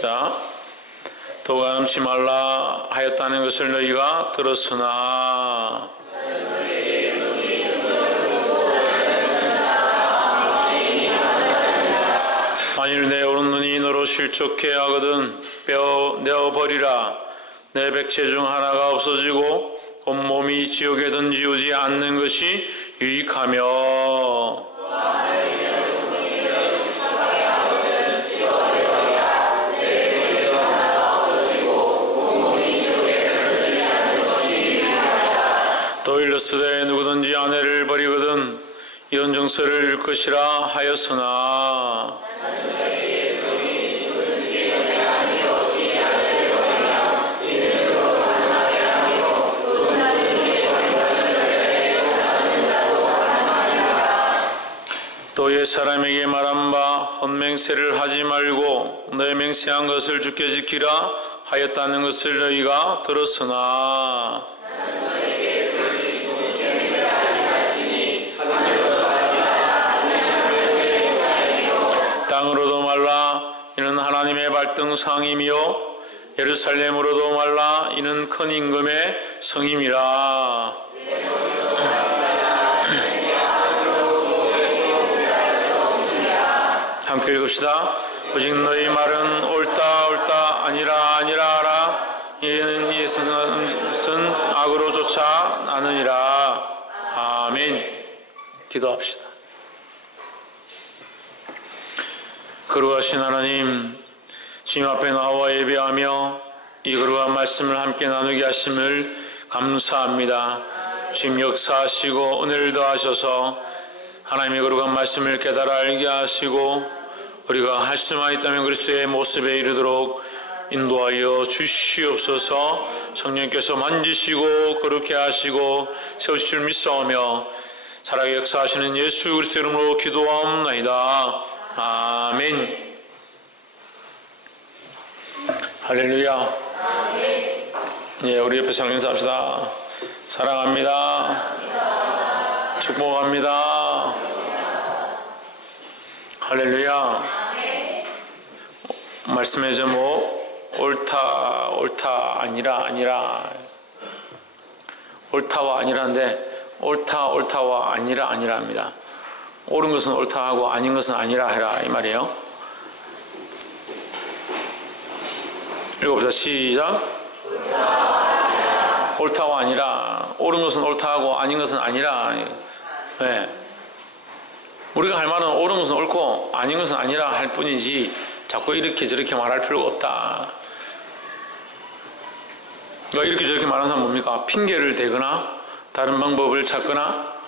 합시다. 도가 넘지 말라 하였다는 것을 너희가 들었으나 만일 내 오른눈이 너로 실족해 하거든 내어버리라. 내 백체 중 하나가 없어지고 온몸이 지옥에 던지우지 않는 것이 유익하며 또 일렀으되 누구든지 아내를 버리거든 이혼 정서를 잃을 것이라 하였으나 또 옛사람에게 말한 바 헛맹세를 하지 말고 너의 맹세한 것을 주께 지키라 하였다는 것을 너희가 들었으나 땅으로도 말라 이는 하나님의 발등상이며 예루살렘으로도 말라 이는 큰 임금의 성임이라. 함께 읽읍시다. 오직 너희 말은 옳다 옳다 아니라 아니라 하라. 이는 이것은 악으로 쫓아 나느니라. 아멘. 기도합시다. 거룩하신 하나님, 주님 앞에 나와 예배하며 이 거룩한 말씀을 함께 나누게 하심을 감사합니다. 주님 역사하시고 은혜를 더하셔서 하나님의 거룩한 말씀을 깨달아 알게 하시고 우리가 할 수만 있다면 그리스도의 모습에 이르도록 인도하여 주시옵소서. 성령께서 만지시고 거룩해 하시고 세우실 줄 믿사오며 살아계 역사하시는 예수 그리스도 이름으로 기도하옵나이다. 아멘. 할렐루야. 예, 우리 옆에서 인사합시다. 사랑합니다. 축복합니다. 할렐루야. 말씀의 제목 옳다 옳다 아니라 아니라. 옳다와 아니라인데 옳다 옳다와 아니라 아니라입니다. 옳은 것은 옳다 하고 아닌 것은 아니라 해라 이 말이에요. 읽어보자. 시작. 옳다와 아니라. 옳은 것은 옳다 하고 아닌 것은 아니라. 네. 우리가 할 말은 옳은 것은 옳고 아닌 것은 아니라 할 뿐이지 자꾸 이렇게 저렇게 말할 필요가 없다. 그러니까 이렇게 저렇게 말하는 사람은 뭡니까? 핑계를 대거나 다른 방법을 찾거나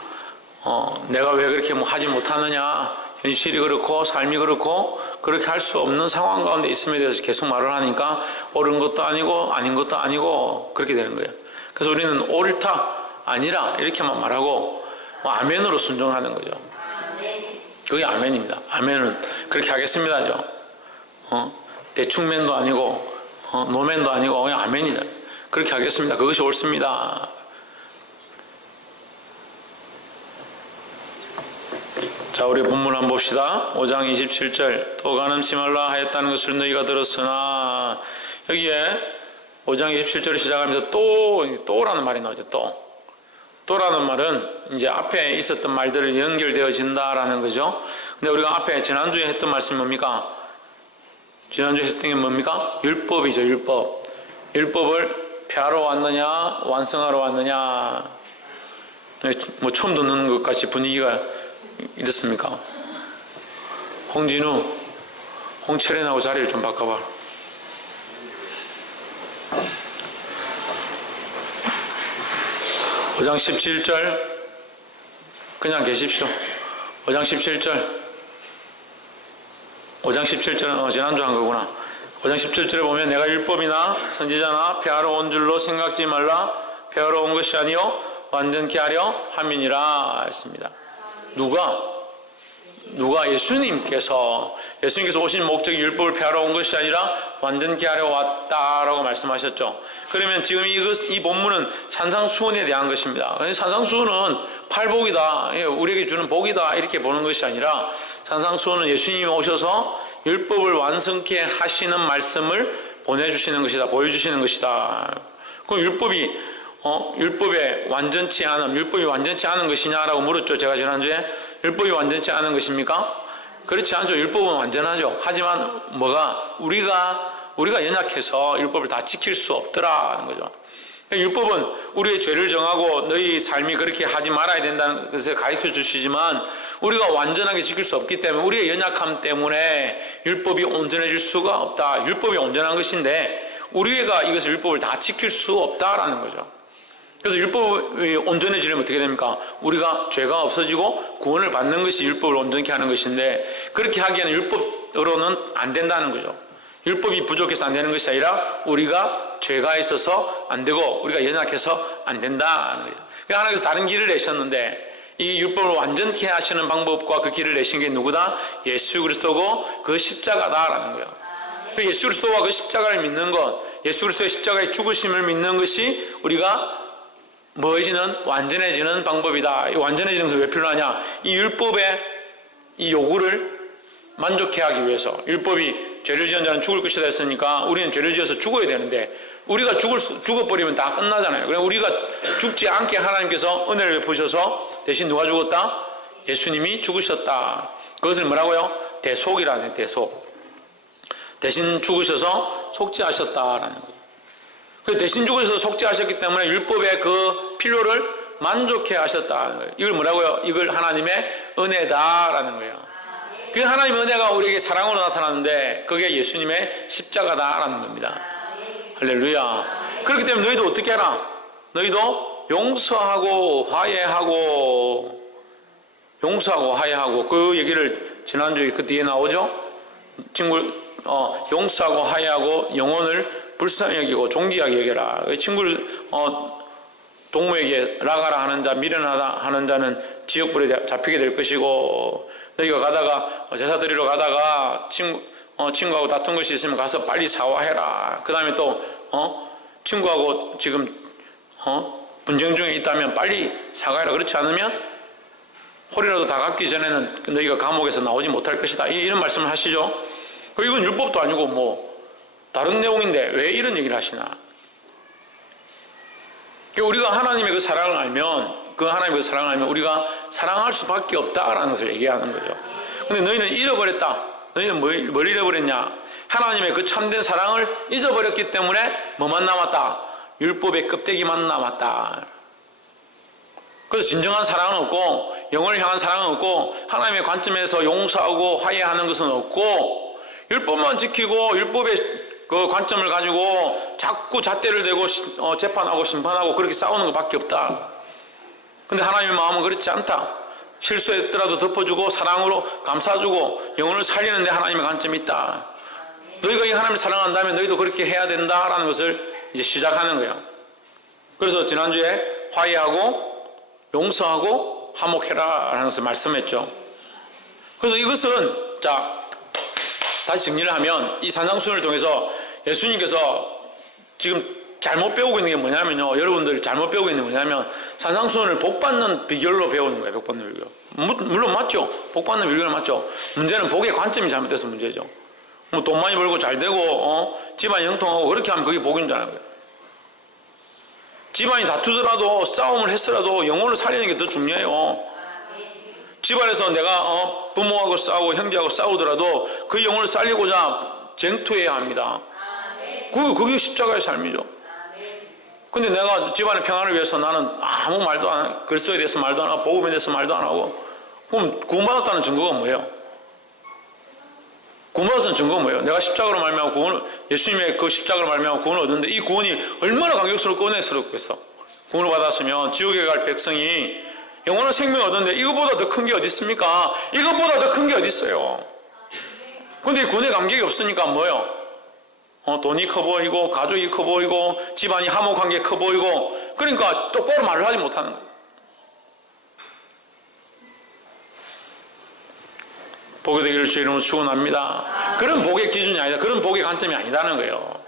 내가 왜 그렇게 하지 못하느냐, 현실이 그렇고 삶이 그렇고 그렇게 할 수 없는 상황 가운데 있음에 대해서 계속 말을 하니까 옳은 것도 아니고 아닌 것도 아니고 그렇게 되는 거예요. 그래서 우리는 옳다 아니라 이렇게만 말하고 아멘으로 순종하는 거죠. 그게 아멘입니다. 아멘은 그렇게 하겠습니다죠. 대충맨도 아니고 노맨도 아니고 그냥 아멘이다. 그렇게 하겠습니다. 그것이 옳습니다. 자, 우리 본문 한번 봅시다. 5장 27절. 또 가늠치 말라 하였다는 것을 너희가 들었으나. 여기에 5장 27절을 시작하면서 또라는 말이 나오죠. 또라는 말은 이제 앞에 있었던 말들을 연결되어진다라는 거죠. 근데 우리가 앞에 지난주에 했던 말씀이 뭡니까? 지난주에 했던 게 뭡니까? 율법이죠. 율법을 폐하러 왔느냐 완성하러 왔느냐. 뭐 처음 듣는 것 같이 분위기가 이렇습니까? 홍진우, 홍철현하고 자리를 좀 바꿔봐. (5장 17절) 그냥 계십시오. 5장 17절 5장 17절은 지난주 한 거구나. 5장 17절에 보면 내가 율법이나 선지자나 폐하러 온 줄로 생각지 말라. 폐하러 온 것이 아니요 완전케 하려 함이니라 했습니다. 누가 예수님께서 오신 목적이 율법을 폐하러 온 것이 아니라 완전케 하려 왔다라고 말씀하셨죠. 그러면 지금 이 본문은 산상수훈에 대한 것입니다. 산상수훈은 팔복이다, 우리에게 주는 복이다 이렇게 보는 것이 아니라 산상수훈은 예수님이 오셔서 율법을 완성케 하시는 말씀을 보내주시는 것이다, 보여주시는 것이다. 그럼 율법의 완전치 않음, 율법이 완전치 않은 것이냐라고 물었죠. 제가 지난주에. 율법이 완전치 않은 것입니까? 그렇지 않죠. 율법은 완전하죠. 하지만 우리가 연약해서 율법을 다 지킬 수 없더라는 거죠. 율법은 우리의 죄를 정하고 너희 삶이 그렇게 하지 말아야 된다는 것을 가르쳐 주시지만 우리가 완전하게 지킬 수 없기 때문에 우리의 연약함 때문에 율법이 온전해질 수가 없다. 율법이 온전한 것인데 우리가 이것을 율법을 다 지킬 수 없다라는 거죠. 그래서 율법이 온전해지려면 어떻게 됩니까? 우리가 죄가 없어지고 구원을 받는 것이 율법을 온전케 하는 것인데 그렇게 하기에는 율법으로는 안 된다는 거죠. 율법이 부족해서 안 되는 것이 아니라 우리가 죄가 있어서 안 되고 우리가 연약해서 안 된다는 거죠. 그러니까 하나님께서 다른 길을 내셨는데 이 율법을 완전케 하시는 방법과 그 길을 내신 게 누구다? 예수 그리스도고 그 십자가다라는 거예요. 예수 그리스도와 그 십자가를 믿는 것, 예수 그리스도의 십자가의 죽으심을 믿는 것이 우리가 뭐해지는 완전해지는 방법이다. 이 완전해지는 것은 왜 필요하냐? 이 율법의 이 요구를 만족해 하기 위해서. 율법이 죄를 지은 자는 죽을 것이다 했으니까 우리는 죄를 지어서 죽어야 되는데 우리가 죽어버리면 다 끝나잖아요. 그래서 우리가 죽지 않게 하나님께서 은혜를 베푸셔서 대신 누가 죽었다? 예수님이 죽으셨다. 그것을 뭐라고요? 대속이라네. 대속. 대신 죽으셔서 속죄하셨다라는 거예요. 그래서 대신 죽으셔서 속죄하셨기 때문에 율법의 그 필요를 만족해 하셨다는 거예요. 이걸 뭐라고요? 이걸 하나님의 은혜다라는 거예요. 그 하나님의 은혜가 우리에게 사랑으로 나타나는데 그게 예수님의 십자가다라는 겁니다. 할렐루야. 그렇기 때문에 너희도 어떻게 하라? 너희도 용서하고 화해하고 그 얘기를 지난주에 그 뒤에 나오죠? 용서하고 화해하고 영혼을 불쌍히 여기고 존귀하게 여겨라. 친구를 동무에게 라가라 하는 자, 미련하다 하는 자는 지옥불에 잡히게 될 것이고 너희가 가다가 제사 드리러 가다가 친구하고 다툰 것이 있으면 가서 빨리 사과해라. 그 다음에 또 친구하고 지금 분쟁 중에 있다면 빨리 사과해라. 그렇지 않으면 홀이라도 다 갚기 전에는 너희가 감옥에서 나오지 못할 것이다. 이런 말씀을 하시죠. 이건 율법도 아니고 뭐 다른 내용인데 왜 이런 얘기를 하시나? 우리가 하나님의 그 사랑을 알면 우리가 사랑할 수밖에 없다라는 것을 얘기하는 거죠. 근데 너희는 잃어버렸다. 너희는 뭘 잃어버렸냐? 하나님의 그 참된 사랑을 잊어버렸기 때문에 뭐만 남았다? 율법의 껍데기만 남았다. 그래서 진정한 사랑은 없고 영혼을 향한 사랑은 없고 하나님의 관점에서 용서하고 화해하는 것은 없고 율법만 지키고 율법의 그 관점을 가지고 자꾸 잣대를 대고 재판하고 심판하고 그렇게 싸우는 것밖에 없다. 근데 하나님의 마음은 그렇지 않다. 실수했더라도 덮어주고 사랑으로 감싸주고 영혼을 살리는 데 하나님의 관점이 있다. 너희가 이 하나님을 사랑한다면 너희도 그렇게 해야 된다라는 것을 이제 시작하는 거예요. 그래서 지난주에 화해하고 용서하고 화목해라 라는 것을 말씀했죠. 그래서 이것은 다시 정리를 하면 이 산상수훈을 통해서 예수님께서 지금 잘못 배우고 있는 게 뭐냐면요. 여러분들 잘못 배우고 있는 게 뭐냐면 산상수훈을 복받는 비결로 배우는 거예요. 복받는 비결. 물론 맞죠. 복받는 비결은 맞죠. 문제는 복의 관점이 잘못돼서 문제죠. 뭐 돈 많이 벌고 잘 되고 집안이 형통하고 그렇게 하면 그게 복인 줄 아는 거예요. 집안이 다투더라도 싸움을 했더라도 영혼을 살리는 게 더 중요해요. 집안에서 내가 부모하고 싸우고 형제하고 싸우더라도 그 영혼을 살리고자 쟁투해야 합니다. 그게 십자가의 삶이죠. 근데 내가 집안의 평안을 위해서 나는 아무 말도 안 하고 그리스도에 대해서 말도 안 하고 복음에 대해서 말도 안 하고 그럼 구원받았다는 증거가 뭐예요? 구원받았다는 증거가 뭐예요? 내가 십자가로 말미암아 구원을 예수님의 그 십자가로 말미암아 구원을 얻었는데 이 구원이 얼마나 감격스럽고 은혜스럽겠어. 구원을 받았으면 지옥에 갈 백성이 영원한 생명을 얻었는데 이것보다 더 큰 게 어디 있습니까? 이것보다 더 큰 게 어디 있어요? 근데 구원의 감격이 없으니까 뭐예요? 돈이 커 보이고 가족이 커 보이고 집안이 화목한 게 커 보이고 그러니까 똑바로 말을 하지 못하는 거예요. 복이 되기를 주의 이름으로 축원합니다. 그런 복의 기준이 아니다. 그런 복의 관점이 아니다는 거예요.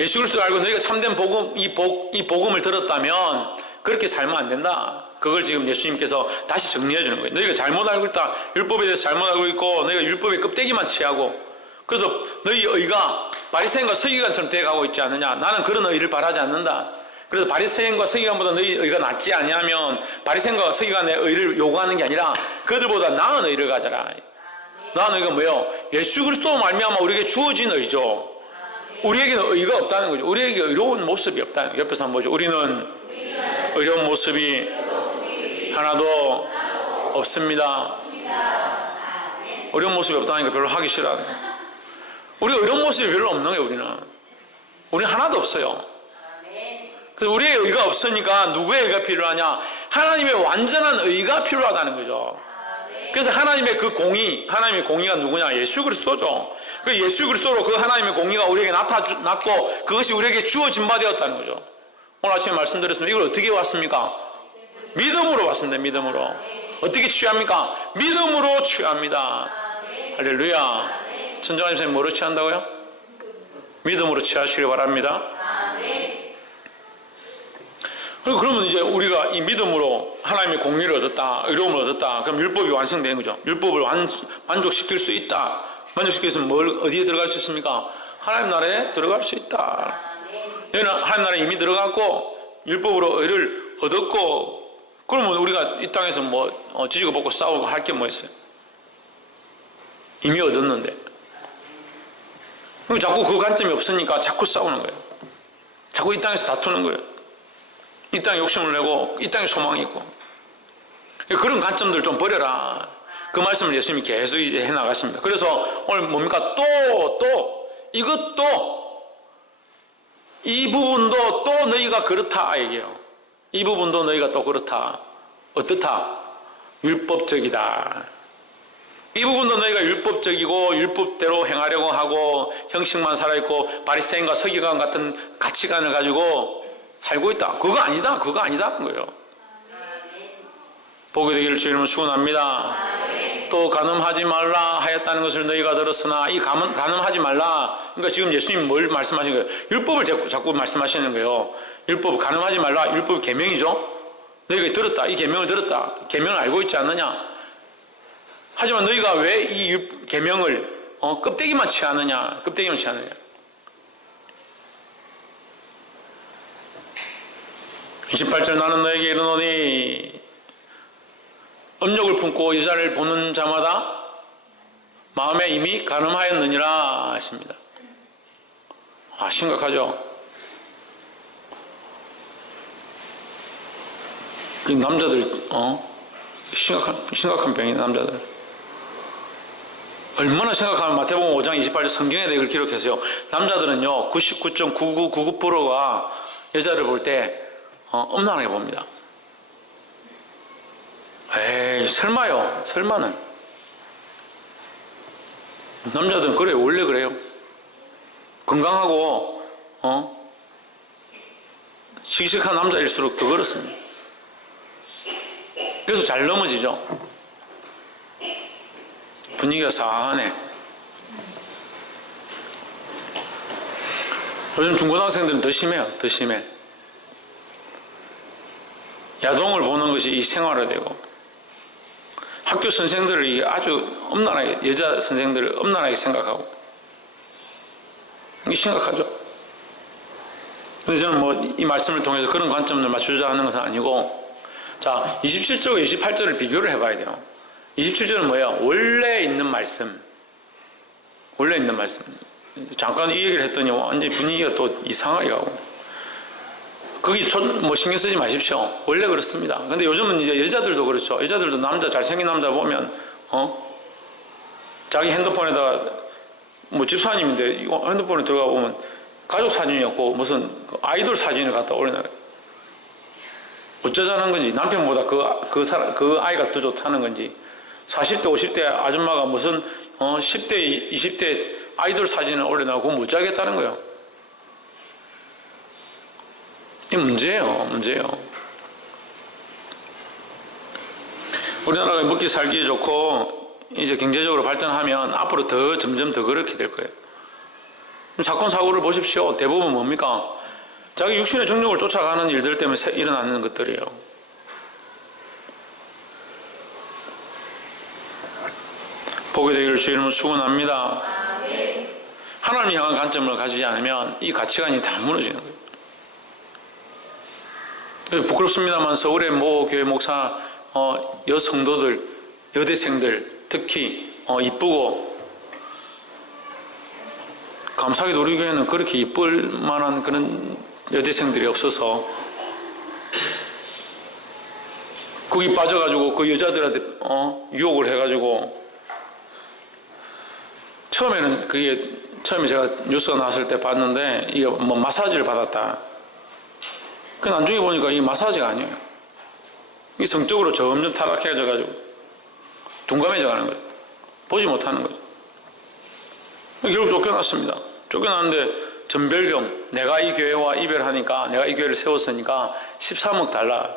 예수 그리스도를 알고 너희가 참된 복음, 이 복음을 들었다면 그렇게 살면 안 된다. 그걸 지금 예수님께서 다시 정리해 주는 거예요. 너희가 잘못 알고 있다. 율법에 대해서 잘못 알고 있고 너희가 율법의 껍데기만 취하고 그래서 너희 의가 바리새인과 서기관처럼 되어가고 있지 않느냐. 나는 그런 의를 바라지 않는다. 그래서 바리새인과 서기관보다 너희 의가 낫지 아니하면 바리새인과 서기관의 의를 요구하는 게 아니라 그들보다 나은 의를 가져라. 나은 의가 뭐예요? 예수 그리스도 말미암아 우리에게 주어진 의죠. 우리에게는 의가 없다는 거죠. 우리에게 의로운 모습이 없다는 거예요. 옆에서 한번 보죠. 우리는 의로운 모습이 하나도 없습니다. 의로운 모습이 없다는 게 별로 하기 싫어하는 거예요. 우리가 의로운 모습이 별로 없는 거예요. 우리는 하나도 없어요. 그래서 우리의 의가 없으니까 누구의 의가 필요하냐? 하나님의 완전한 의가 필요하다는 거죠. 그래서 하나님의 그 공의, 하나님의 공의가 누구냐? 예수 그리스도죠. 그 예수 그리스도로 그 하나님의 공의가 우리에게 나타났고 그것이 우리에게 주어진 바 되었다는 거죠. 오늘 아침에 말씀드렸습니다. 이걸 어떻게 왔습니까? 믿음으로 왔습니다. 믿음으로. 어떻게 취합니까? 믿음으로 취합니다. 할렐루야. 천정환 선생님 뭐로 취한다고요? 믿음으로 취하시길 바랍니다. 그러면 이제 우리가 이 믿음으로 하나님의 공의를 얻었다, 의로움을 얻었다. 그럼 율법이 완성된 거죠. 율법을 만족시킬 수 있다. 만족시키기 위해서 어디에 들어갈 수 있습니까? 하나님 나라에 들어갈 수 있다. 여기는 하나님 나라에 이미 들어갔고 율법으로 의를 얻었고 그러면 우리가 이 땅에서 지지고 볶고 싸우고 할 게 뭐 있어요? 이미 얻었는데. 그럼 자꾸 그 관점이 없으니까 자꾸 싸우는 거예요. 자꾸 이 땅에서 다투는 거예요. 이 땅에 욕심을 내고 이 땅에 소망이 있고 그런 관점들 좀 버려라. 그 말씀을 예수님이 계속 이제 해나가십니다. 그래서 오늘 뭡니까? 이것도 이 부분도 또 너희가 그렇다 얘기해요. 이 부분도 너희가 또 그렇다. 어떻다? 율법적이다. 이 부분도 너희가 율법적이고 율법대로 행하려고 하고 형식만 살아있고 바리새인과 서기관 같은 가치관을 가지고 살고 있다. 그거 아니다는 거예요. 보게 되기를 주님은 축원합니다. 또 간음하지 말라 하였다는 것을 너희가 들었으나 이 간음하지 말라. 그러니까 지금 예수님 뭘 말씀하시는 거예요? 율법을 자꾸 말씀하시는 거예요. 율법 간음하지 말라. 율법 계명이죠. 너희가 들었다. 이 계명을 들었다. 계명을 알고 있지 않느냐? 하지만 너희가 왜 이 계명을 껍데기만 취하느냐? 껍데기만 취하느냐? 28절 나는 너에게 이르노니 음욕을 품고 여자를 보는 자마다 마음에 이미 간음하였느니라 하십니다. 심각하죠. 그 남자들 심각한 병이네. 남자들 얼마나 심각하면 마태복음 5장 28절 성경에 이걸 기록했어요. 남자들은요 99.9999%가 여자를 볼 때 음란하게 봅니다. 에이 설마요. 설마는 남자들은 그래요. 원래 그래요. 건강하고 씩씩한 남자일수록 더 그렇습니다. 그래서 잘 넘어지죠. 분위기가 싸하네. 요즘 중고등학생들은 더 심해요. 더 심해. 야동을 보는 것이 이 생활화되고 학교 선생들을 아주 엄란하게 여자 선생들을 엄란하게 생각하고 이게 심각하죠. 근데 저는 이 말씀을 통해서 그런 관점을 맞추자 하는 것은 아니고 자 27절과 28절을 비교를 해봐야 돼요. 27절은 뭐예요? 원래 있는 말씀. 원래 있는 말씀. 잠깐 이 얘기를 했더니 완전히 분위기가 또 이상하게 가고 거기 신경 쓰지 마십시오. 원래 그렇습니다. 근데 요즘은 이제 여자들도 그렇죠. 여자들도 잘생긴 남자 보면, 자기 핸드폰에다가, 집사님인데, 핸드폰에 들어가 보면, 가족 사진이었고, 무슨 아이돌 사진을 갖다 올려놔요. 어쩌자는 건지, 남편보다 그 아이가 더 좋다는 건지, 40대, 50대 아줌마가 무슨, 10대, 20대 아이돌 사진을 올려놔고, 그거 못 자겠다는 거예요. 이 문제예요. 우리나라가 먹기 살기 좋고 이제 경제적으로 발전하면 앞으로 점점 더 그렇게 될 거예요. 사건 사고를 보십시오. 대부분 뭡니까? 자기 육신의 정욕을 쫓아가는 일들 때문에 일어나는 것들이에요. 복이 되기를 주의 이름으로 축원합니다. 하나님 향한 관점을 가지지 않으면 이 가치관이 다 무너지는 거예요. 부끄럽습니다만 서울의 모 교회 목사 여성도들, 여대생들 특히 이쁘고 감사하게도 우리 교회는 그렇게 이쁠 만한 그런 여대생들이 없어서 거기 빠져가지고 그 여자들한테 유혹을 해가지고 처음에 제가 뉴스가 나왔을 때 봤는데 이게 뭐 마사지를 받았다. 그 나중에 보니까 이게 마사지가 아니에요. 이 성적으로 점점 타락해져가지고 둔감해져 가는 거예요. 보지 못하는 거예요. 결국 쫓겨났습니다. 쫓겨났는데 전별경, 내가 이 교회와 이별하니까, 내가 이 교회를 세웠으니까 13억 달라.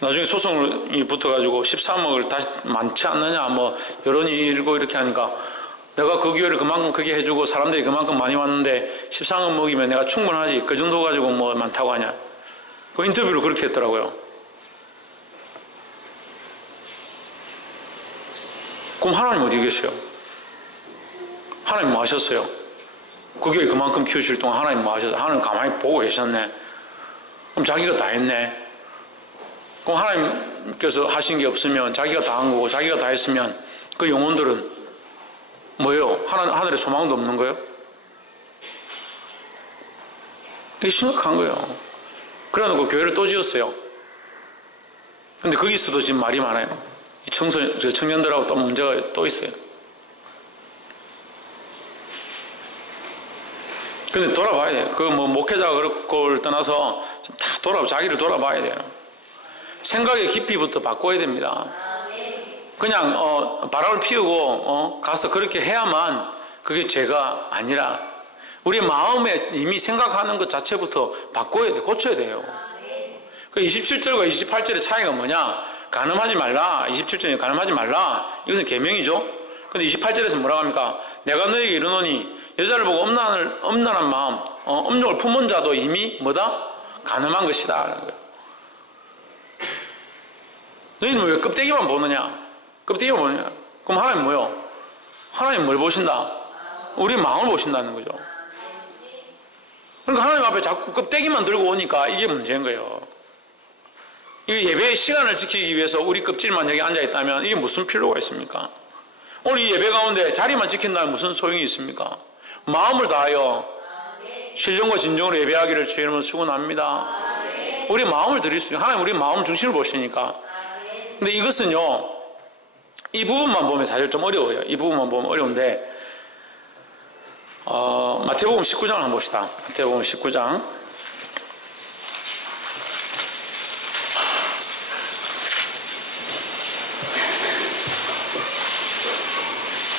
나중에 소송이 붙어가지고 13억을 다시 많지 않느냐, 뭐 여론이 일고 이렇게 하니까 내가 그 교회를 그만큼 크게 해주고 사람들이 그만큼 많이 왔는데 13억 먹이면 내가 충분하지, 그 정도 가지고 뭐 많다고 하냐. 그 인터뷰를 그렇게 했더라고요. 그럼 하나님 어디 계세요? 하나님 뭐 하셨어요? 그 교회 그만큼 키우실 동안 하나님 뭐 하셨어요? 하나님 가만히 보고 계셨네. 그럼 자기가 다 했네. 그럼 하나님께서 하신 게 없으면 자기가 다 한 거고, 자기가 다 했으면 그 영혼들은 뭐예요? 하늘에 소망도 없는 거예요? 이게 심각한 거예요. 그래 놓고 교회를 또 지었어요. 근데 거기서도 지금 말이 많아요. 청년들하고 또 문제가 또 있어요. 근데 돌아봐야 돼요. 그 뭐 목회자가 그걸 떠나서 다 자기를 돌아봐야 돼요. 생각의 깊이부터 바꿔야 됩니다. 그냥 바람을 피우고 가서 그렇게 해야만 그게 죄가 아니라 우리 마음에 이미 생각하는 것 자체부터 바꿔야 돼요. 고쳐야 돼요. 그 27절과 28절의 차이가 뭐냐? 간음하지 말라. 27절에 간음하지 말라. 이것은 계명이죠. 근데 28절에서 뭐라고 합니까? 내가 너에게 이르노니 여자를 보고 엄란한 마음, 음욕을 품은 자도 이미 뭐다? 간음한 것이다. 너희는 왜 껍데기만 보느냐? 껍데기만 보느냐? 그럼 하나님 뭐요? 하나님 뭘 보신다? 우리 마음을 보신다는 거죠. 그러니까 하나님 앞에 자꾸 껍데기만 들고 오니까 이게 문제인 거예요. 이 예배의 시간을 지키기 위해서 우리 껍질만 여기 앉아있다면 이게 무슨 필요가 있습니까? 오늘 이 예배 가운데 자리만 지킨다면 무슨 소용이 있습니까? 마음을 다하여 신령과 진정으로 예배하기를 주의 이름으로 축원합니다. 우리 마음을 드릴 수 있어요. 하나님 우리 마음 중심을 보시니까. 근데 이것은요, 이 부분만 보면 사실 좀 어려워요. 이 부분만 보면 어려운데, 마태복음 19장을 한번 봅시다. 마태복음 19장.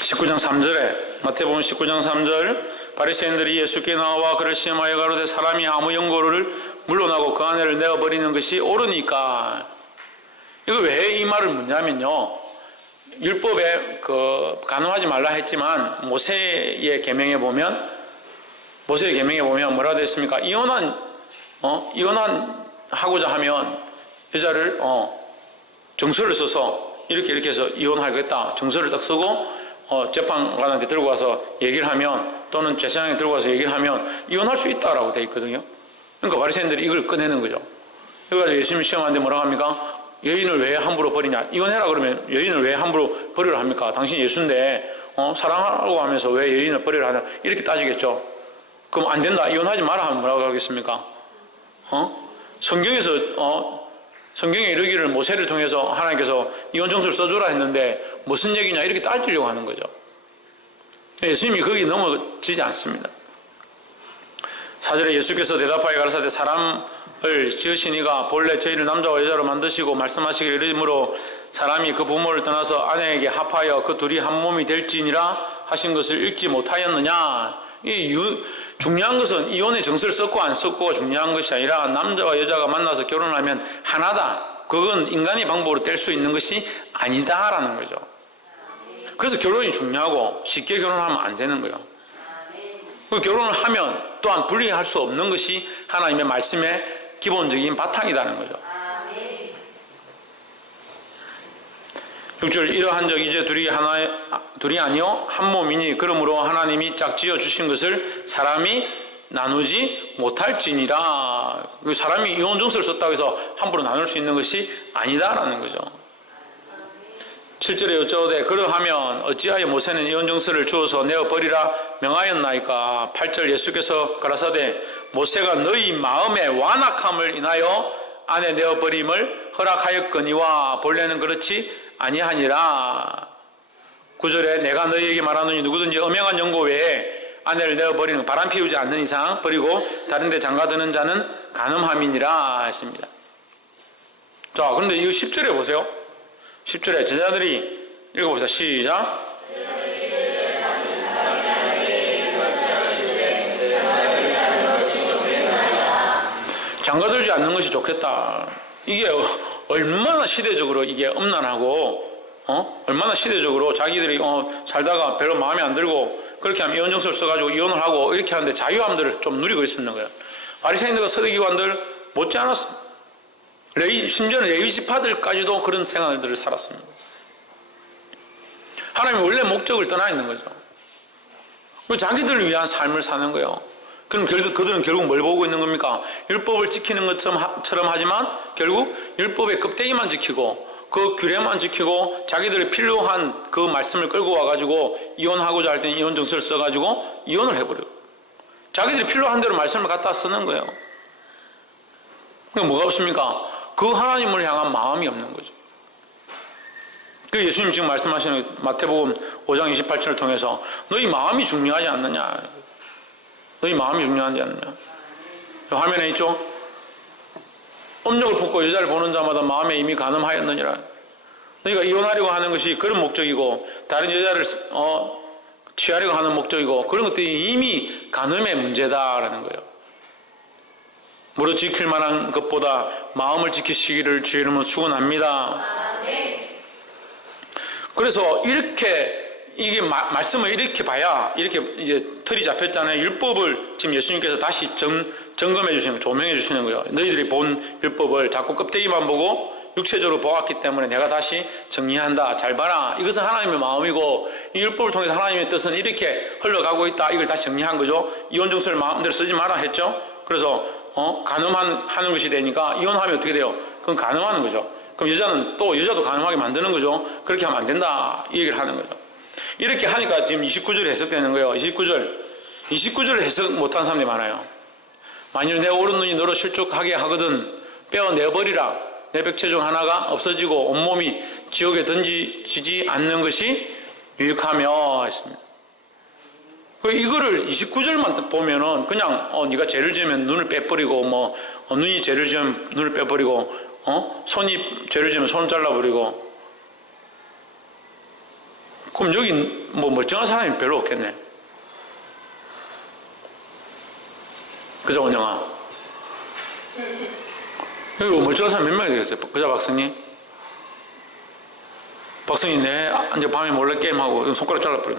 19장 3절에 마태복음 19장 3절 바리새인들이 예수께 나와 그를 시험하여 가로되 사람이 아무 영고를 물러나고 그 아내를 내어버리는 것이 옳으니까. 이거 왜 이 말을 묻냐면요, 율법에 간음하지 말라 했지만 모세의 계명에 보면 뭐라고 되어 있습니까? 이혼하고자 하면 여자를 정서를 써서 이렇게 해서 이혼하겠다 정서를 딱 쓰고 재판관한테 들고 와서 얘기를 하면, 또는 제사장에 들고 와서 얘기를 하면 이혼할 수 있다라고 되어 있거든요. 그러니까 바리새인들이 이걸 꺼내는 거죠. 그래가지고 예수님 시험하는데 뭐라고 합니까? 여인을 왜 함부로 버리냐? 이혼해라 그러면 여인을 왜 함부로 버리라 합니까? 당신 예수인데 사랑하라고 하면서 왜 여인을 버리라 하냐? 이렇게 따지겠죠. 그럼 안 된다, 이혼하지 마라 하면 뭐라고 하겠습니까? 성경에 이르기를 모세를 통해서 하나님께서 이혼 정서를 써주라 했는데 무슨 얘기냐, 이렇게 따지려고 하는 거죠. 예수님이 거기 넘어지지 않습니다. 4절에 예수께서 대답하여 가라사대 사람을 지으시니가 본래 저희를 남자와 여자로 만드시고 말씀하시기를 이르므로 사람이 그 부모를 떠나서 아내에게 합하여 그 둘이 한 몸이 될지니라 하신 것을 읽지 못하였느냐. 중요한 것은 이혼의 정서를 썼고 안 썼고가 중요한 것이 아니라 남자와 여자가 만나서 결혼하면 하나다. 그건 인간의 방법으로 뗄 수 있는 것이 아니다라는 거죠. 그래서 결혼이 중요하고 쉽게 결혼하면 안 되는 거예요. 결혼을 하면 또한 분리할 수 없는 것이 하나님의 말씀의 기본적인 바탕이라는 거죠. 6절 이러한 적 이제 둘이 아니요 한 몸이니 그러므로 하나님이 짝지어 주신 것을 사람이 나누지 못할지니라. 사람이 이혼 정서를 썼다고 해서 함부로 나눌 수 있는 것이 아니다라는 거죠. 7절에 여쭤오되 그러하면 어찌하여 모세는 이혼 정서를 주어서 내어버리라 명하였나이까. 8절 예수께서 가라사대 모세가 너희 마음의 완악함을 인하여 아내 내어버림을 허락하였거니와 본래는 그렇지 아니하니라. 9절에 내가 너희에게 말하노니 누구든지 엄행한 연고 외에 아내를 내어버리는 바람 피우지 않는 이상 버리고 다른 데 장가드는 자는 간음함이니라 했습니다. 자, 그런데 이 10절에 보세요. 10절에 제자들이 읽어봅시다. 시작. 장가들지 않는 것이 좋겠다. 이게 얼마나 시대적으로 이게 엄난하고 얼마나 시대적으로 자기들이 살다가 별로 마음에 안 들고 그렇게 하면 이혼 정서를 써가지고 이혼을 하고 이렇게 하는데 자유함들을 좀 누리고 있었는 거예요. 바리새인들과 서기관들 못지 않았어. 심지어는 레위 지파들까지도 그런 생활들을 살았습니다. 하나님의 원래 목적을 떠나 있는 거죠. 자기들을 위한 삶을 사는 거예요. 그럼 그들은 결국 뭘 보고 있는 겁니까? 율법을 지키는 것처럼 하지만 결국 율법의 껍데기만 지키고 그 규례만 지키고 자기들이 필요한 그 말씀을 끌고 와가지고 이혼하고자 할 때는 이혼 정서를 써가지고 이혼을 해버려요. 자기들이 필요한 대로 말씀을 갖다 쓰는 거예요. 그럼 뭐가 없습니까? 그 하나님을 향한 마음이 없는 거죠. 그 예수님 지금 말씀하시는 마태복음 5장 28절을 통해서 너희 마음이 중요하지 않느냐. 너희 마음이 중요하지 않느냐. 화면에 있죠? 음욕을 품고 여자를 보는 자마다 마음에 이미 간음하였느니라. 너희가 이혼하려고 하는 것이 그런 목적이고 다른 여자를 취하려고 하는 목적이고 그런 것들이 이미 간음의 문제다라는 거예요. 무릇 지킬 만한 것보다 마음을 지키시기를 주의 이름으로 축원합니다. 그래서 이렇게 이게 말씀을 이렇게 봐야 이렇게 이제 틀이 잡혔잖아요. 율법을 지금 예수님께서 다시 점검해 주시는 거예요. 조명해 주시는 거예요. 너희들이 본 율법을 자꾸 껍데기만 보고 육체적으로 보았기 때문에 내가 다시 정리한다. 잘 봐라. 이것은 하나님의 마음이고 이 율법을 통해서 하나님의 뜻은 이렇게 흘러가고 있다. 이걸 다시 정리한 거죠. 이혼 정서를 마음대로 쓰지 마라 했죠. 그래서 간음하는 것이 되니까 이혼하면 어떻게 돼요? 그건 간음하는 거죠. 그럼 여자도 간음하게 만드는 거죠. 그렇게 하면 안 된다. 이 얘기를 하는 거죠. 이렇게 하니까 지금 29절이 해석되는 거예요. 29절을 해석 못한 사람들이 많아요. 만일 내 오른 눈이 너로 실족하게 하거든 빼어내버리라. 내 백체 중 하나가 없어지고 온몸이 지옥에 던지지 않는 것이 유익하며 했습니다. 이거를 29절만 보면은 그냥 네가 죄를 지으면 눈을 빼버리고 눈이 죄를 지으면 눈을 빼버리고 손이 죄를 지으면 손을 잘라버리고 그럼 여기 멀쩡한 사람이 별로 없겠네. 그죠, 원영아? 여기 멀쩡한 사람 몇 명이 되겠어요? 그죠, 박성희? 박성희, 이제 밤에 몰래 게임하고 손가락 잘라버려.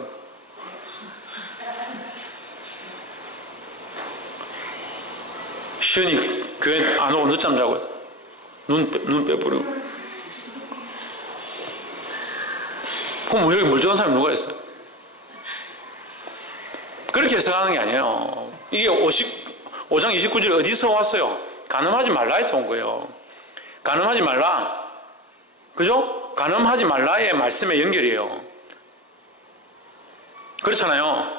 시은이 교회 안 오고 늦잠 자고 눈 빼버리고. 그럼 여기 멀쩡한 사람이 누가 있어요? 그렇게 해석하는 게 아니에요. 이게 5장 29절 어디서 왔어요? 간음하지 말라 해서 온 거예요. 간음하지 말라. 그죠? 간음하지 말라의 말씀의 연결이에요. 그렇잖아요.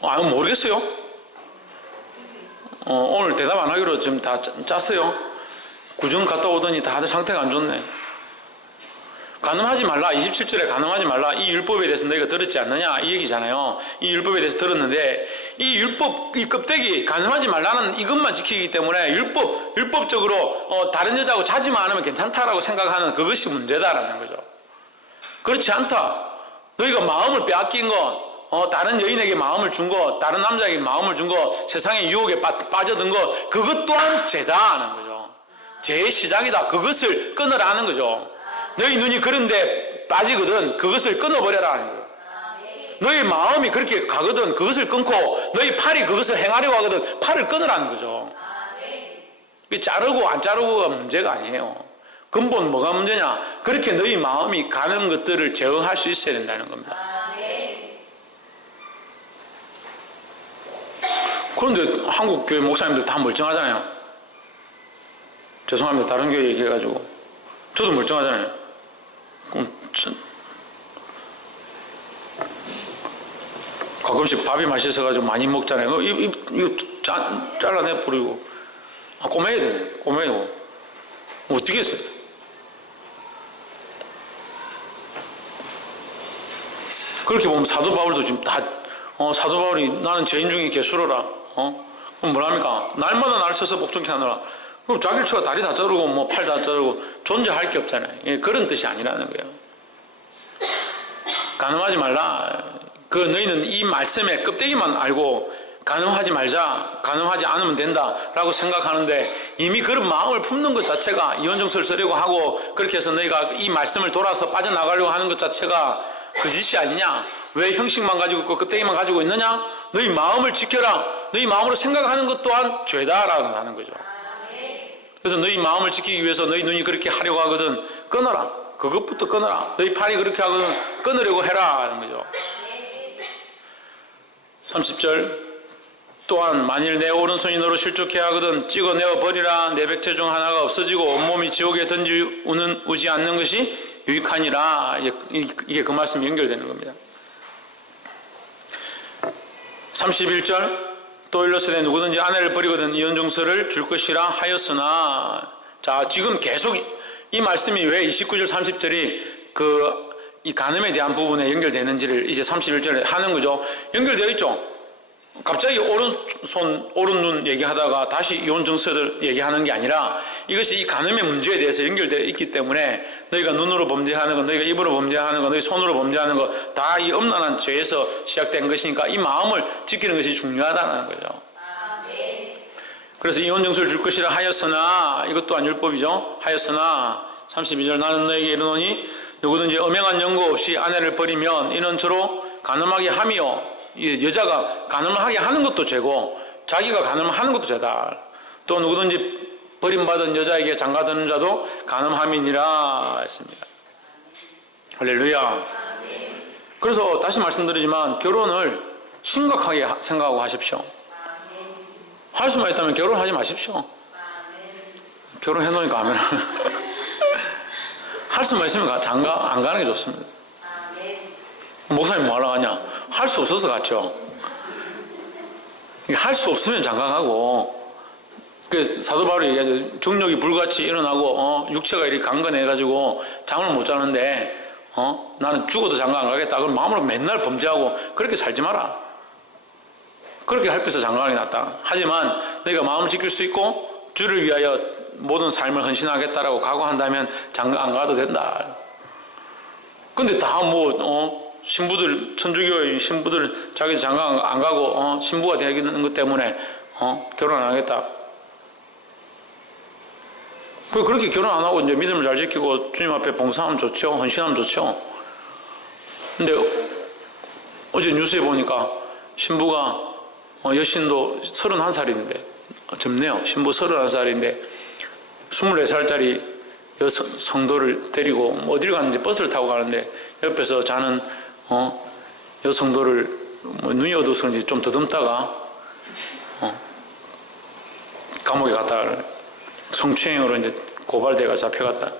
모르겠어요. 오늘 대답 안 하기로 지금 다 짰어요. 구정 갔다 오더니 다들 상태가 안 좋네. 간음하지 말라. 27절에 간음하지 말라. 이 율법에 대해서 너희가 들었지 않느냐 이 얘기잖아요. 이 율법에 대해서 들었는데 이 율법 이 껍데기 간음하지 말라는 이것만 지키기 때문에 율법적으로 다른 여자하고 자지만 않으면 괜찮다라고 생각하는 그것이 문제다라는 거죠. 그렇지 않다. 너희가 마음을 빼앗긴 것, 다른 여인에게 마음을 준 것, 다른 남자에게 마음을 준 것, 세상의 유혹에 빠져든 것, 그것 또한 죄다라는 거죠. 죄의 시작이다. 그것을 끊으라는 거죠. 너희 눈이 그런데 빠지거든 그것을 끊어버려라 하는 거예요. 너희 마음이 그렇게 가거든 그것을 끊고 너희 팔이 그것을 행하려고 하거든 팔을 끊으라는 거죠. 자르고 안 자르고가 문제가 아니에요. 근본 뭐가 문제냐? 그렇게 너희 마음이 가는 것들을 제어할 수 있어야 된다는 겁니다. 그런데 한국 교회 목사님들 다 멀쩡하잖아요. 죄송합니다. 다른 교회 얘기해가지고. 저도 멀쩡하잖아요. 그럼 가끔씩 밥이 맛있어가지고 많이 먹잖아요. 이거 잘라내버리고. 꼬매야 되네. 꼬매고. 어떻게 했어요? 그렇게 보면 사도 바울도 지금 다, 사도 바울이 나는 죄인 중에 개수로라. 그럼 뭐랍니까? 날마다 날 쳐서 복종케 하느라. 그럼 자기를 쳐가 다리 다 자르고, 뭐 팔 다 자르고, 존재할 게 없잖아요. 예, 그런 뜻이 아니라는 거예요. 간음하지 말라. 그 너희는 이 말씀의 껍데기만 알고, 간음하지 말자, 간음하지 않으면 된다 라고 생각하는데 이미 그런 마음을 품는 것 자체가 이혼정서를 쓰려고 하고 그렇게 해서 너희가 이 말씀을 돌아서 빠져나가려고 하는 것 자체가 거짓이 아니냐? 왜 형식만 가지고 있고 껍데기만 가지고 있느냐? 너희 마음을 지켜라. 너희 마음으로 생각하는 것 또한 죄다라고 하는 거죠. 그래서 너희 마음을 지키기 위해서 너희 눈이 그렇게 하려고 하거든 끊어라. 그것부터 끊어라. 너희 팔이 그렇게 하거든 끊으려고 해라 하는 거죠. 30절 또한 만일 내 오른손이 너로 실족해 하거든 찍어내어 버리라. 내 백체 중 하나가 없어지고 온몸이 지옥에 던지우지 않는 것이 유익하니라. 이게 그 말씀이 연결되는 겁니다. 31절 또 일러스되 누구든지 아내를 버리거든 이혼정서를 줄 것이라 하였으나. 자, 지금 계속 이 말씀이 왜 29절 30절이 이 간음에 대한 부분에 연결되는지를 이제 31절에 하는 거죠. 연결되어 있죠. 갑자기 오른 눈 얘기하다가 다시 이혼정서를 얘기하는 게 아니라 이것이 이 간음의 문제에 대해서 연결되어 있기 때문에 너희가 눈으로 범죄하는 것, 너희가 입으로 범죄하는 것, 너희 손으로 범죄하는 것 다 이 엄란한 죄에서 시작된 것이니까 이 마음을 지키는 것이 중요하다는 거죠. 그래서 이혼정서를 줄 것이라 하였으나, 이것 또한 율법이죠. 하였으나 32절 나는 너에게 이르노니 누구든지 엄행한 연고 없이 아내를 버리면 이는 저로 간음하게 함이요. 여자가 간음하게 하는 것도 죄고 자기가 간음하는 것도 죄다. 또 누구든지 버림받은 여자에게 장가드는 자도 간음함이니라 했습니다. 할렐루야. 그래서 다시 말씀드리지만 결혼을 심각하게 생각하고 하십시오. 할 수만 있다면 결혼하지 마십시오. 결혼해놓으니까 하면 할 수만 있으면 장가 안 가는 게 좋습니다. 목사님 뭐 하러 가냐? 할 수 없어서 갔죠. 할 수 없으면 장가가고, 사도 바울이 얘기하죠. 정욕이 불같이 일어나고, 육체가 이렇게 강건해가지고 잠을 못 자는데, 나는 죽어도 장가 안 가겠다. 그럼 마음으로 맨날 범죄하고, 그렇게 살지 마라. 그렇게 할 뻔해서 장가가는 게 낫다. 하지만, 너희가 마음을 지킬 수 있고, 주를 위하여 모든 삶을 헌신하겠다라고 각오한다면 장가 안 가도 된다. 근데 다 신부들, 천주교의 신부들 자기 장가 안 가고 신부가 되는 것 때문에 결혼 안 하겠다. 그렇게 결혼 안 하고 이제 믿음을 잘 지키고 주님 앞에 봉사하면 좋죠. 헌신하면 좋죠. 근데 어제 뉴스에 보니까 신부가 여신도 31살인데 젊네요. 신부 31살인데 24살짜리 여성도를 데리고 어딜 가는지 버스를 타고 가는데 옆에서 자는 여성도를 눈이 어두워서 그런지 좀 더듬다가 감옥에 갔다 성추행으로 이제 고발대가 잡혀갔다.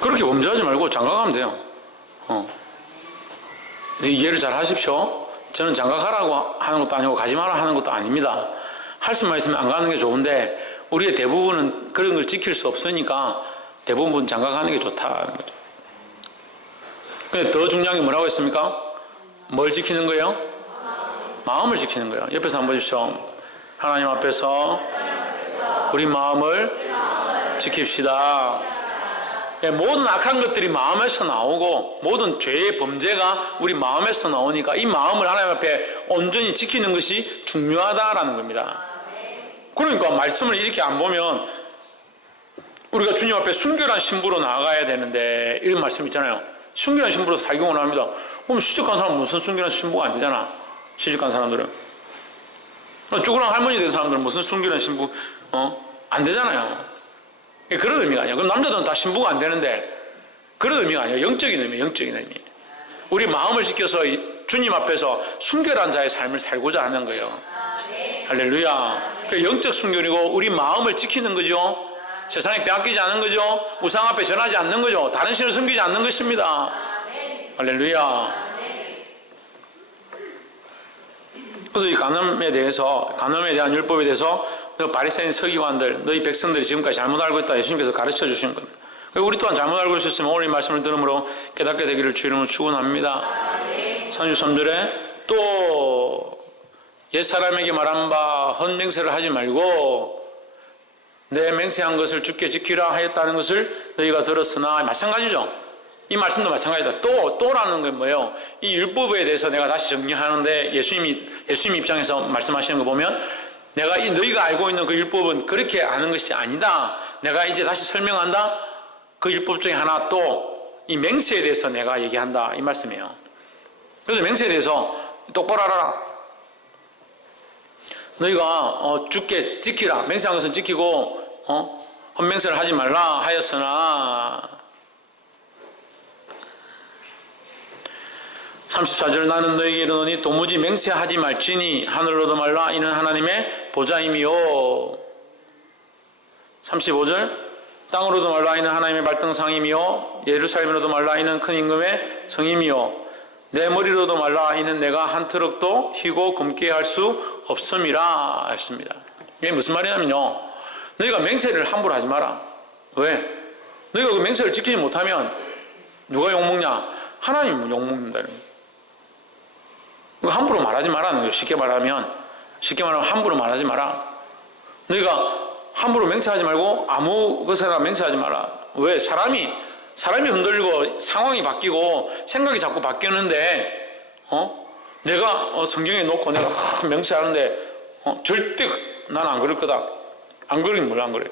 그렇게 범죄하지 말고 장가가면 돼요. 이해를 잘 하십시오. 저는 장가가라고 하는 것도 아니고 가지 마라 하는 것도 아닙니다. 할 수만 있으면 안 가는 게 좋은데 우리의 대부분은 그런 걸 지킬 수 없으니까 대부분 장가가는 게 좋다는 거죠. 근데 더 중요한 게 뭐라고 했습니까? 뭘 지키는 거예요? 마음을 지키는 거예요. 옆에서 한번 보십시오. 하나님 앞에서 우리 마음을 지킵시다. 모든 악한 것들이 마음에서 나오고 모든 죄의 범죄가 우리 마음에서 나오니까 이 마음을 하나님 앞에 온전히 지키는 것이 중요하다라는 겁니다. 그러니까 말씀을 이렇게 안 보면 우리가 주님 앞에 순결한 신부로 나아가야 되는데 이런 말씀 있잖아요. 순결한 신부로 살기 원합니다. 그럼 시집간 사람은 무슨 순결한 신부가 안 되잖아. 시집간 사람들은. 쭈그랑 할머니 된 사람들은 무슨 순결한 신부 안 되잖아요. 그런 의미가 아니에요. 그럼 남자들은 다 신부가 안 되는데 그런 의미가 아니에요. 영적인 의미, 영적인 의미. 우리 마음을 지켜서 주님 앞에서 순결한 자의 삶을 살고자 하는 거예요. 할렐루야. 그 영적 순결이고 우리 마음을 지키는 거죠. 세상에 빼앗기지 않는 거죠. 우상 앞에 전하지 않는 거죠. 다른 신을 섬기지 않는 것입니다. 할렐루야. 그래서 이 간음에 대한 율법에 대해서 바리새인 서기관들, 너희 백성들이 지금까지 잘못 알고 있다 예수님께서 가르쳐 주신 겁니다. 우리 또한 잘못 알고 있었으면 오늘 이 말씀을 들음으로 깨닫게 되기를 주 이름으로 축원합니다. 33절에 또 옛사람에게 말한 바 헛맹세를 하지 말고 내 맹세한 것을 주께 지키라 하였다는 것을 너희가 들었으나, 마찬가지죠. 이 말씀도 마찬가지다. 또라는 건 뭐예요? 이 율법에 대해서 내가 다시 정리하는데 예수님 입장에서 말씀하시는 거 보면 내가 너희가 알고 있는 그 율법은 그렇게 아는 것이 아니다. 내가 이제 다시 설명한다. 그 율법 중에 하나 또 이 맹세에 대해서 내가 얘기한다. 이 말씀이에요. 그래서 맹세에 대해서 똑바로 알아라. 너희가 주께 지키라. 맹세한 것은 지키고 헛맹세를 하지 말라 하였으나 34절 나는 너희에게 이르노니 도무지 맹세하지 말지니 하늘로도 말라 이는 하나님의 보좌임이요. 35절 땅으로도 말라 이는 하나님의 발등상이며 예루살렘으로도 말라 이는 큰 임금의 성임이요 내 머리로도 말라 이는 내가 한 트럭도 희고 굼게 할 수 없음이라 했습니다. 이게 무슨 말이냐면요, 너희가 맹세를 함부로 하지 마라. 왜? 너희가 그 맹세를 지키지 못하면 누가 욕먹냐? 하나님이 욕먹는다는 거예요. 함부로 말하지 말라는 거예요. 쉽게 말하면 함부로 말하지 마라. 너희가 함부로 맹세하지 말고 아무 것에나 맹세하지 마라. 왜? 사람이 흔들리고 상황이 바뀌고 생각이 자꾸 바뀌었는데 내가 성경에 놓고 내가 맹세하는데 절대 난 안 그럴 거다. 안 그러긴 뭘 안 그래.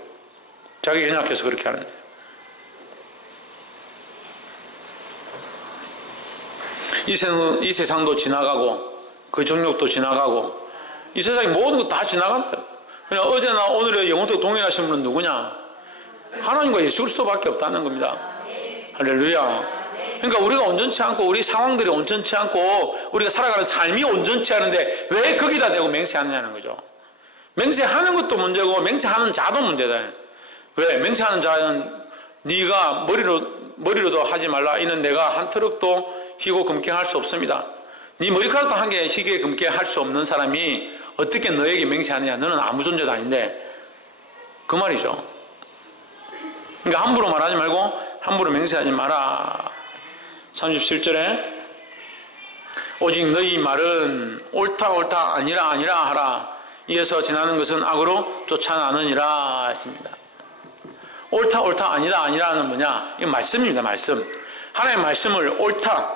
자기 연약해서 그렇게 하는데. 이 세상도 지나가고 그 정욕도 지나가고 이 세상에 모든 거 다 지나간다. 그냥 어제나 오늘의 영혼도 동일하신 분은 누구냐? 하나님과 예수 그리스도밖에 없다는 겁니다. 할렐루야. 그러니까 우리가 온전치 않고 우리 상황들이 온전치 않고 우리가 살아가는 삶이 온전치 않은데 왜 거기다 대고 맹세하느냐는 거죠. 맹세하는 것도 문제고 맹세하는 자도 문제다. 왜? 맹세하는 자는 네가 머리로도 하지 말라 이는 내가 한 트럭도 희고 굼게 할 수 없습니다. 네 머리카락도 한 개 희게 굼게 할 수 없는 사람이 어떻게 너에게 맹세하느냐? 너는 아무 존재도 아닌데 그 말이죠. 그러니까 함부로 말하지 말고 함부로 맹세하지 마라. 37절에 오직 너희 말은 옳다 아니라 하라. 이에서 지나는 것은 악으로 쫓아나느니라 했습니다. 옳다 아니라는 뭐냐? 이건 말씀입니다. 말씀. 하나님의 말씀을 옳다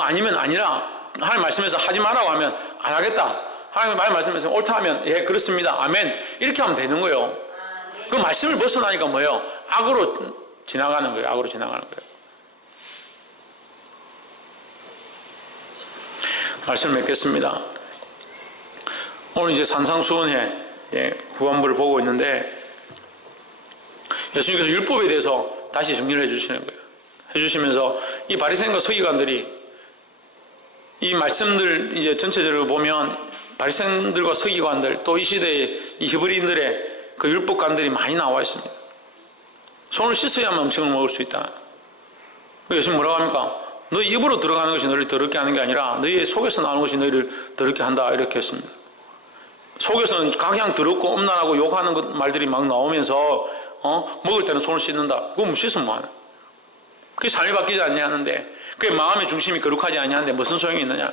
아니면 아니라 하나님 말씀에서 하지 마라고 하면 안 하겠다. 하나님 말씀에서 옳다 하면 예 그렇습니다. 아멘. 이렇게 하면 되는 거예요. 그 말씀을 벗어나니까 뭐예요? 악으로 지나가는 거예요. 악으로 지나가는 거예요. 말씀을 맺겠습니다. 오늘 이제 산상수훈회 후반부를 보고 있는데 예수님께서 율법에 대해서 다시 정리를 해주시는 거예요. 해주시면서 이 바리새인과 서기관들이 이 말씀들 이제 전체적으로 보면 바리새인들과 서기관들 또 이 시대의 이 히브리인들의 그 율법관들이 많이 나와 있습니다. 손을 씻어야만 음식을 먹을 수 있다. 예수님 뭐라고 합니까? 너희 입으로 들어가는 것이 너희를 더럽게 하는 게 아니라 너희의 속에서 나오는 것이 너희를 더럽게 한다 이렇게 했습니다. 속에서는 각양 더럽고 음란하고 욕하는 말들이 막 나오면서 먹을 때는 손을 씻는다. 그건 씻으면 뭐하나? 그게 삶이 바뀌지 않냐는데 그게 마음의 중심이 거룩하지 않냐는데 무슨 소용이 있느냐?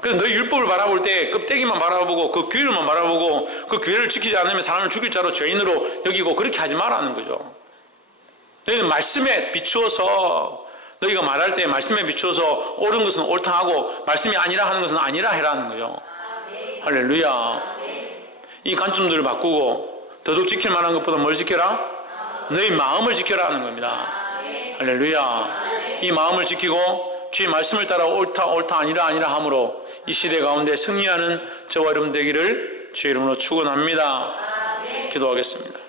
그래서 너희 율법을 바라볼 때 껍데기만 바라보고 그 규율만 바라보고 그 규율을 지키지 않으면 사람을 죽일 자로 죄인으로 여기고 그렇게 하지 말라는 거죠. 너희는 말씀에 비추어서 너희가 말할 때 말씀에 비추어서 옳은 것은 옳다 하고 말씀이 아니라 하는 것은 아니라 해라는 거죠. 할렐루야. 이 관점들을 바꾸고 더더욱 지킬 만한 것보다 뭘 지켜라? 너희 마음을 지켜라 하는 겁니다. 할렐루야. 이 마음을 지키고 주의 말씀을 따라 옳다 아니라 함으로 이 시대 가운데 승리하는 저와 여러분 되기를 주의 이름으로 축원합니다. 기도하겠습니다.